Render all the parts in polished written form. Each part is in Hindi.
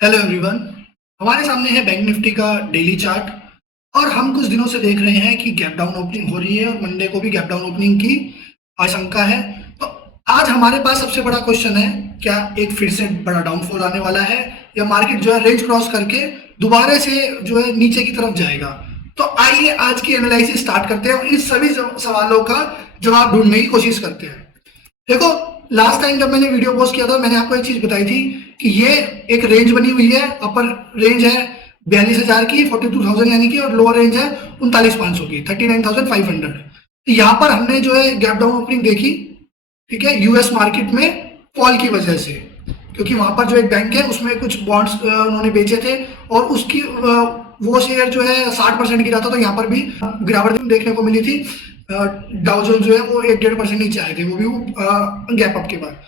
Hello everyone. हमारे सामने है बैंक निफ्टी का डेली चार्ट और हम कुछ दिनों से देख रहे हैं कि गैप डाउन ओपनिंग हो रही है और मंडे को भी गैप डाउन ओपनिंग की आशंका है। तो आज हमारे पास सबसे बड़ा क्वेश्चन है, क्या एक फिर से बड़ा डाउनफॉल आने वाला है या मार्केट जो है रेंज क्रॉस करके दोबारा से जो है नीचे की तरफ जाएगा। तो आइए आज की एनालिसिस स्टार्ट करते हैं और इन सभी सवालों का जवाब ढूंढने की कोशिश करते हैं। देखो, लास्ट टाइम जब मैंने वीडियो पोस्ट किया था मैंने आपको एक चीज बताई थी कि ये एक रेंज बनी हुई है। अपर रेंज है 42,000 की 42,000 यानी कि, और लोअर रेंज है 39,500 की 39,500। तो यहाँ पर हमने जो है गैप डाउन ओपनिंग देखी, ठीक है, यूएस मार्केट में फॉल की वजह से, क्योंकि वहां पर जो एक बैंक है उसमें कुछ बॉन्ड्स उन्होंने बेचे थे और उसकी वो शेयर जो है 60% गिरा था। तो यहाँ पर भी गिरावट देखने को मिली थी। डाउ जोन्स जो है वो 1-1.5% नीचे आए थे, वो भी गैप अप के बाद।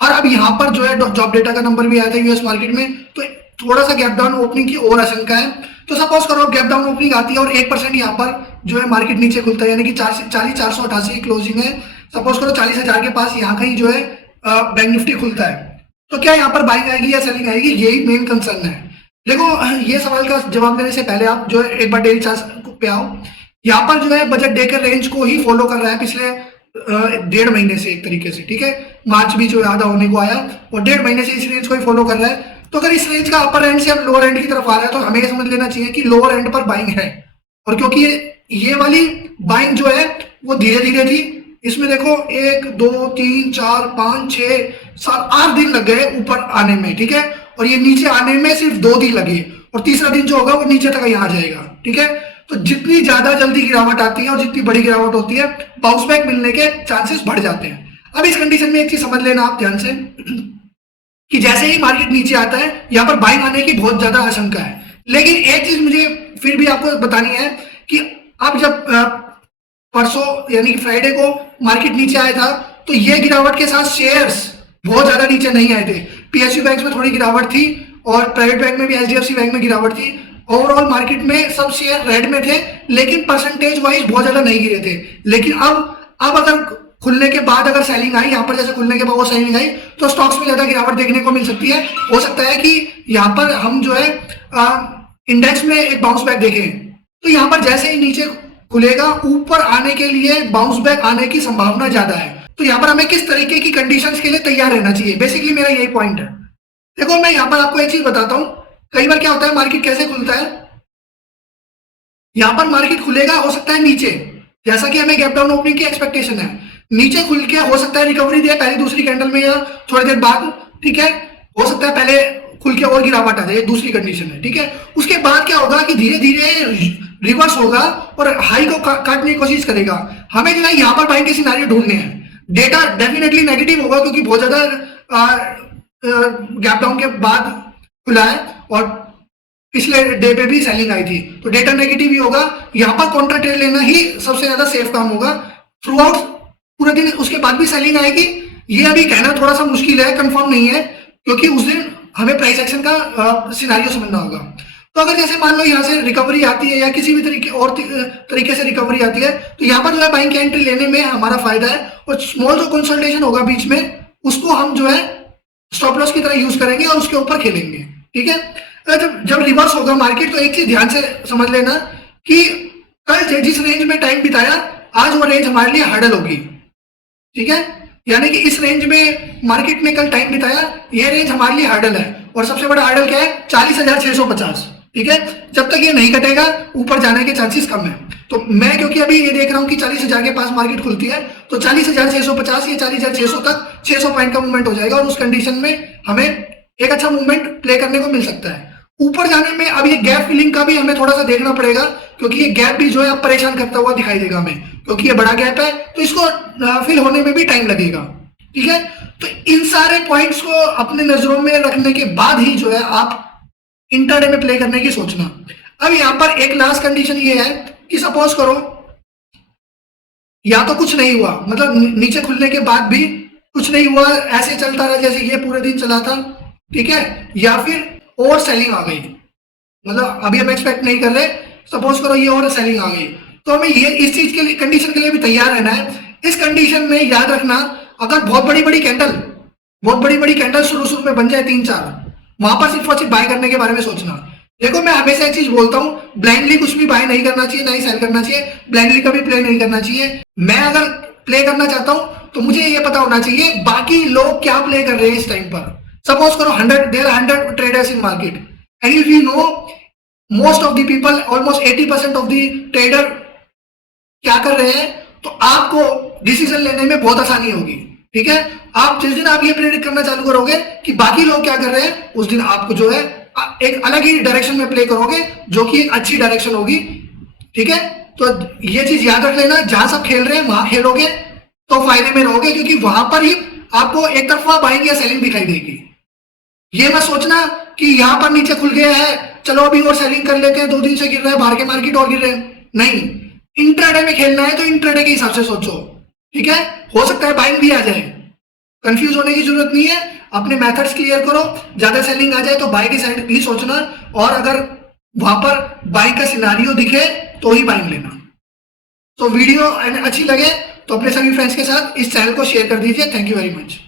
और अब यहाँ पर जो है जॉब डेटा का नंबर भी आया था यूएस मार्केट में, तो थोड़ा सा गैप डाउन ओपनिंग की और आशंका है। तो सपोज करो गैप डाउन ओपनिंग आती है और 1% यहाँ पर जो है मार्केट नीचे खुलता है, यानी कि 488 की क्लोजिंग है। सपोज करो 40,000 के पास यहाँ कहीं जो है बैंक निफ्टी खुलता है, तो क्या यहाँ पर बाइंग आएगी या सेलिंग आएगी, यही मेन कंसर्न है। देखो, ये सवाल का जवाब देने से पहले आप जो है एक बार डेली चार्ट पे आओ। यहाँ पर जो है बजट डे के रेंज को ही फॉलो कर रहा है पिछले 1.5 महीने से एक तरीके से, ठीक है। मार्च भी जो आधा होने को आया और 1.5 महीने से इस रेंज को ही फॉलो कर रहा है। तो अगर इस रेंज का अपर एंड से अब लोअर एंड की तरफ आ रहा है तो हमें ये समझ लेना चाहिए कि लोअर एंड पर बाइंग है। और क्योंकि ये वाली बाइंग जो है वो धीरे धीरे थी, इसमें देखो 1 2 3 4 5 6 7 8 दिन लग गए ऊपर आने में, ठीक है। और ये नीचे आने में सिर्फ 2 दिन लगे और तीसरा दिन जो होगा वो नीचे तक यहाँ आ जाएगा, ठीक है। तो जितनी ज्यादा जल्दी गिरावट आती है और जितनी बड़ी गिरावट होती है, बाउंस बैक मिलने के चांसेस बढ़ जाते हैं। अब इस कंडीशन में एक चीज समझ लेना आप ध्यान से कि जैसे ही मार्केट नीचे आता है यहाँ पर बाइंग आने की बहुत ज्यादा आशंका है। लेकिन एक चीज मुझे फिर भी आपको बतानी है कि अब जब परसों यानी कि फ्राइडे को मार्केट नीचे आया था तो ये गिरावट के साथ शेयर्स बहुत ज्यादा नीचे नहीं आए थे। पीएसयू बैंक में थोड़ी गिरावट थी और प्राइवेट बैंक में भी एचडीएफसी बैंक में गिरावट थी। ओवरऑल मार्केट में सब शेयर रेड में थे, लेकिन परसेंटेज वाइज बहुत ज्यादा नहीं गिरे थे। लेकिन अब अगर खुलने के बाद अगर सेलिंग आई, यहाँ पर जैसे खुलने के बाद वो सेलिंग आई, तो स्टॉक्स में ज्यादा गिरावट देखने को मिल सकती है। हो सकता है कि यहाँ पर हम जो है इंडेक्स में एक बाउंस बैक देखें। तो यहाँ पर जैसे ही नीचे खुलेगा ऊपर आने के लिए बाउंस बैक आने की संभावना ज्यादा है। तो यहाँ पर हमें किस तरीके की कंडीशंस के लिए तैयार रहना चाहिए, बेसिकली मेरा यही पॉइंट है। देखो, मैं यहाँ पर आपको एक चीज बताता हूँ। कई बार क्या होता है, मार्केट कैसे खुलता है, यहाँ पर मार्केट खुलेगा हो सकता है नीचे, जैसा कि हमें गैप डाउन ओपनिंग की एक्सपेक्टेशन है। नीचे खुल के हो सकता है रिकवरी दे पहली दूसरी कैंडल में या थोड़ी देर बाद, ठीक है। हो सकता है पहले खुल के और गिरावट आ जाए, दूसरी कंडीशन है, ठीक है। उसके बाद क्या होगा कि धीरे धीरे रिवर्स होगा और हाई को काटने की कोशिश करेगा। हमें जो है यहाँ पर बाइंग के सिनारियो ढूंढने हैं। डेटा डेफिनेटली नेगेटिव होगा क्योंकि बहुत ज्यादा गैप डाउन के बाद खुला है और पिछले डे पे भी सेलिंग आई थी, तो डेटा नेगेटिव ही होगा। यहाँ पर कॉन्ट्रा ट्रेड लेना ही सबसे ज्यादा सेफ काम होगा थ्रू आउट पूरे दिन। उसके बाद भी सेलिंग आएगी, ये अभी कहना थोड़ा सा मुश्किल है, कंफर्म नहीं है, क्योंकि उस दिन हमें प्राइस एक्शन का सिनारियो समझना होगा। तो अगर जैसे मान लो यहाँ से रिकवरी आती है या किसी भी तरीके और तरीके से रिकवरी आती है, तो यहाँ पर जो है बाइंग की एंट्री लेने में हमारा फायदा है। और स्मॉल जो कंसल्टेशन होगा बीच में, उसको हम जो है स्टॉप लॉस की तरह यूज करेंगे और उसके ऊपर खेलेंगे, ठीक है। जब रिवर्स होगा मार्केट, तो एक चीज ध्यान से समझ लेना कि कल जिस रेंज में टाइम बिताया, आज वो रेंज हमारे लिए हर्डल होगी, ठीक है। यानी कि इस रेंज में मार्केट में कल टाइम बिताया, ये रेंज हमारे लिए हर्डल है। और सबसे बड़ा हर्डल क्या है, 40,650, ठीक है। जब तक ये नहीं कटेगा ऊपर जाने के चांसेस कम है। तो मैं क्योंकि अभी ये देख रहा हूँ कि 40,000 के पास मार्केट खुलती है, तो 40,650 या 40,600 तक 600 पॉइंट का मूवमेंट हो जाएगा और उस कंडीशन में हमें एक अच्छा मूवमेंट प्ले करने को मिल सकता है। ऊपर जाने में अब ये गैप फिलिंग का भी हमें थोड़ा सा देखना पड़ेगा, क्योंकि ये गैप भी जो है अब परेशान करता हुआ दिखाई देगा हमें, क्योंकि ये बड़ा गैप है तो इसको फिल होने में भी टाइम लगेगा, ठीक है। तो इन सारे पॉइंट्स को अपने नजरों में रखने के बाद ही जो है आप इंटरडे में प्ले करने की सोचना। अब यहाँ पर एक लास्ट कंडीशन ये है कि सपोज करो या तो कुछ नहीं हुआ, मतलब नीचे खुलने के बाद भी कुछ नहीं हुआ, ऐसे चलता रहा जैसे ये पूरे दिन चला था, ठीक है, या फिर और सेलिंग आ गई, मतलब अभी हम एक्सपेक्ट नहीं कर रहे, सपोज करो ये और सेलिंग आ गई, तो हमें ये इस चीज के लिए कंडीशन के लिए भी तैयार रहना है। इस कंडीशन में याद रखना, अगर बहुत बड़ी बड़ी कैंडल शुरू में बन जाए 3-4, वहां पर सिर्फ और सिर्फ बाय करने के बारे में सोचना। देखो मैं हमेशा एक चीज बोलता हूँ, ब्लाइंडली कुछ भी बाय नहीं करना चाहिए, नहीं सेल करना चाहिए, ब्लाइंडली कभी प्ले नहीं करना चाहिए। मैं अगर प्ले करना चाहता हूँ तो मुझे ये पता होना चाहिए बाकी लोग क्या प्ले कर रहे हैं इस टाइम पर। सपोज करो 100 traders in market and if you know most of the people, almost 80% of the trader क्या कर रहे हैं, तो आपको डिसीजन लेने में बहुत आसानी होगी। ठीक है, आप जिस दिन आप ये प्रेडिक्ट करना चालू करोगे कि बाकी लोग क्या कर रहे हैं, उस दिन आपको जो है एक अलग ही डायरेक्शन में प्ले करोगे, जो कि एक अच्छी डायरेक्शन होगी। ठीक है, तो ये चीज याद रख लेना, जहां सब खेल रहे हैं वहां खेलोगे तो फायदे में रहोगे, क्योंकि वहां पर ही आपको एक तरफा बाइंग या सेलिंग दिखाई देगी। ये मत सोचना कि यहां पर नीचे खुल गया है, चलो अभी और सेलिंग कर लेते हैं, 2 दिन से गिर रहा है, बाहर के मार्केट और गिर रहे हैं। नहीं, इंट्राडे में खेलना है तो इंट्राडे के हिसाब से सोचो। ठीक है, हो सकता है बाइंग भी आ जाए, कंफ्यूज होने की जरूरत नहीं है, अपने मेथड्स क्लियर करो। ज्यादा सेलिंग आ जाए तो बाय की साइड भी सोचना, और अगर वहां पर बाय का सिनारियो दिखे तो ही बाइंग लेना। तो वीडियो अच्छी लगे तो अपने सभी फ्रेंड्स के साथ इस चैनल को शेयर कर दीजिए। Thank you very much.